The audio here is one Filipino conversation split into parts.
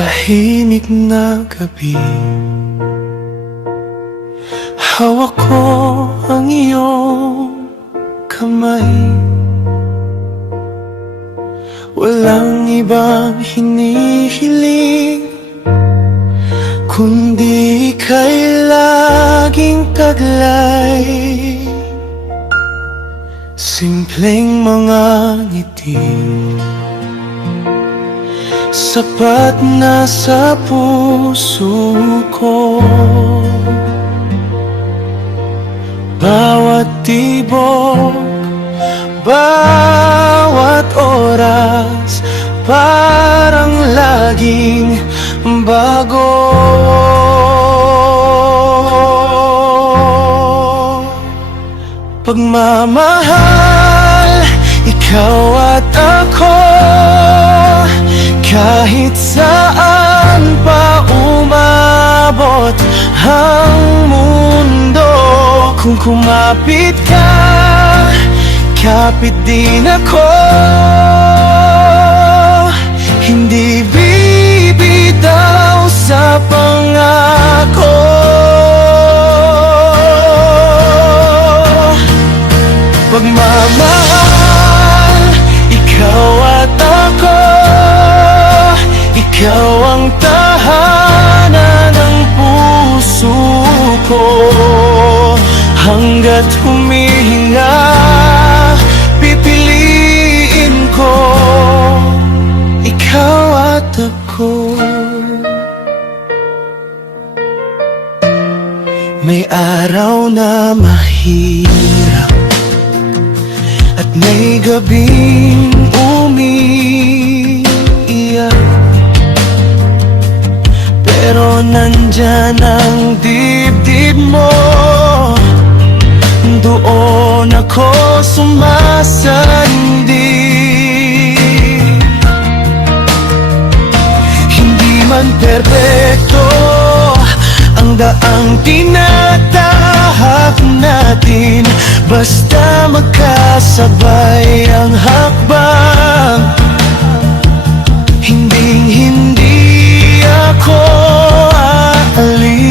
tahimik na gabi, hawak ko ang iyong kamay. Walang ibang hinihiling, kundi ika'y laging taglay. Simpleng mga ngiti, sapat na sa puso ko. Bawat tibok, bawat oras, parang laging bago. Pagmamahal, ikaw at ako, kahit saan pa umabot ang mundo. Kung kumapit ka, kapit din ako. Hindi bibitaw sa pangako. Pagmamahal, ikaw at ako, ikaw ang tahanan ng puso ko. Hanggat humihinga, pipiliin ko ikaw at ako. May araw na mahirap at may gabing umiiyak, pero nandyan ang dibdib mo. Doon ako sumasandig. Hindi man perpekto ang daang tinatahak natin, basta magkasabay ang hakbang. Hindi ako aalis.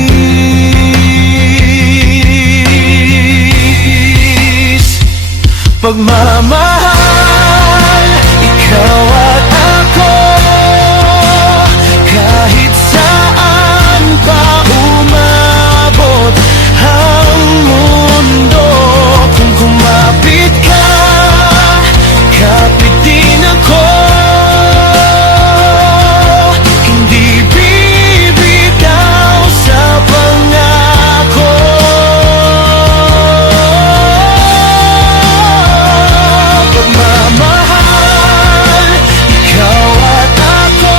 Pagmamahal, ikaw at ako, kahit saan pa umabot ang mundo. Kung kumapit ka, kapit din ako. Hindi bibitaw sa pangako. Pagmamahal, ikaw at ako,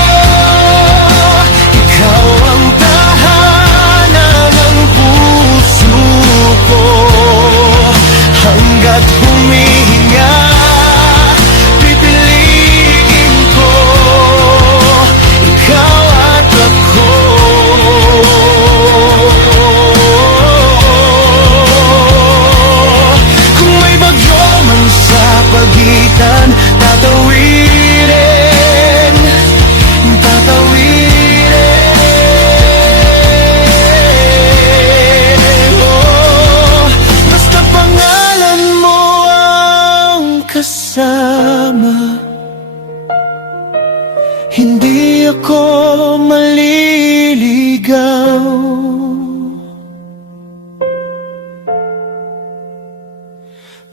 ikaw ang tahanan ng puso ko. Hanggat humihinga, pipiliin ko ikaw at ako. Kung may bagyo man sa pagitan, tatawirin, tatawirin. Oh, basta pangalan mo ang kasama, hindi ako maliligaw.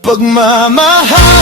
Pagmamahal,